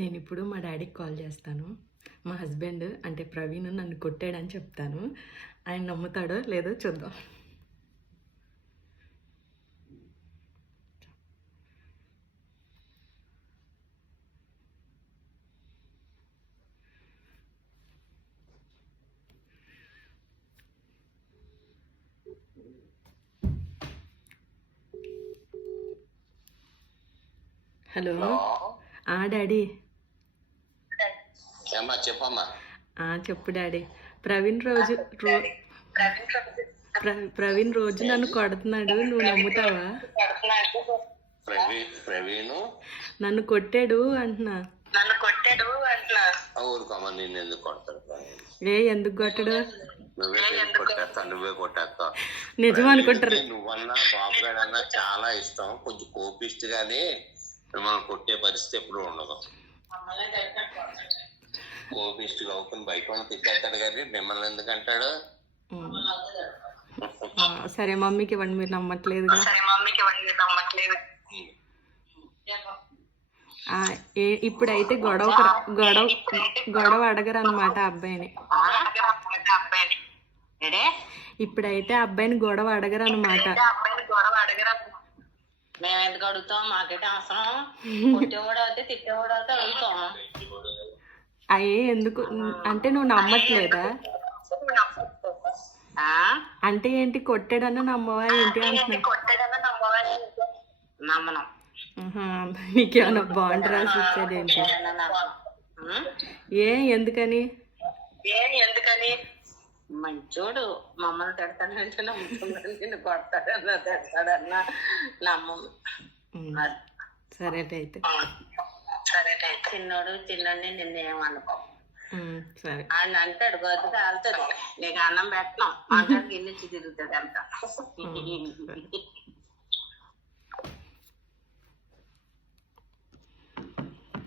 నేను ఇప్పుడు మా డాడీకి కాల్ చేస్తాను. మా హస్బెండ్ అంటే ప్రవీణ్ నన్ను కొట్టాడని చెప్తాను. ఆయన నమ్ముతాడో లేదో చూద్దాం. హలో. డాడీ. చెప్పమ్మా. చెప్పు డాడీ. ప్రవీణ్ రోజు నన్ను కొడుతున్నాడు, నువ్వు నమ్ముతావా? ప్రవీణ్ నన్ను కొట్టాడు అంటున్నా. ఊరుకోమా, నేను ఎందుకు కొడతాను? ఎందుకు కొట్టాడు? నువ్వే కొట్టేస్తావు. నిజం అనుకుంటారు. నువ్వన్నా బాబు గారన్నా చాలా ఇష్టం, కొంచెం కోపిస్ట్ గానీ మిమ్మల్ని కొట్టే పరిస్థితి ఎప్పుడు ఉండదు. కోపిస్ట్ అవుకుని బయట తిట్టేస్తాడు కానీ మిమ్మల్ని ఎందుకు అంటాడు? సరే మమ్మీకి ఇవ్వండి, మీరు నమ్మట్లేదు. ఇప్పుడైతే గొడవ అడగరు అన్నమాట అబ్బాయిని. ఇప్పుడైతే అబ్బాయిని గొడవ అడగరు అన్నమాట. మేము ఎందుకు అడుగుతాం? మాకైతే అవసరం. కొట్టేవాడు అయితే తిట్టేవాడు అయితే అడుగుతాం. ఎందుకు అంటే నువ్వు నమ్మట్లేదా? అంటే ఏంటి, కొట్టాడన్నా నమ్మవా ఏంటి అంటున్నా? నమ్మను. నీకేమన్నా బాండ్ రాసి ఇచ్చేది ఏంటి? ఎందుకని? మంచోడు, మమ్మల్ని తిడతానంటే నమ్ముతున్నాను, నిన్ను కొడతాడన్నా తిడతాడన్నా నమ్మము. సరే అయితే చిన్నోడు నిన్నేమనుకో. సరే ఆయన అంటాడు గొద్దు కాలుతుంది, నీకు అన్నం పెట్టడం అంటాడు, గిన్నెచ్చి తిరుగుతాడు అంట.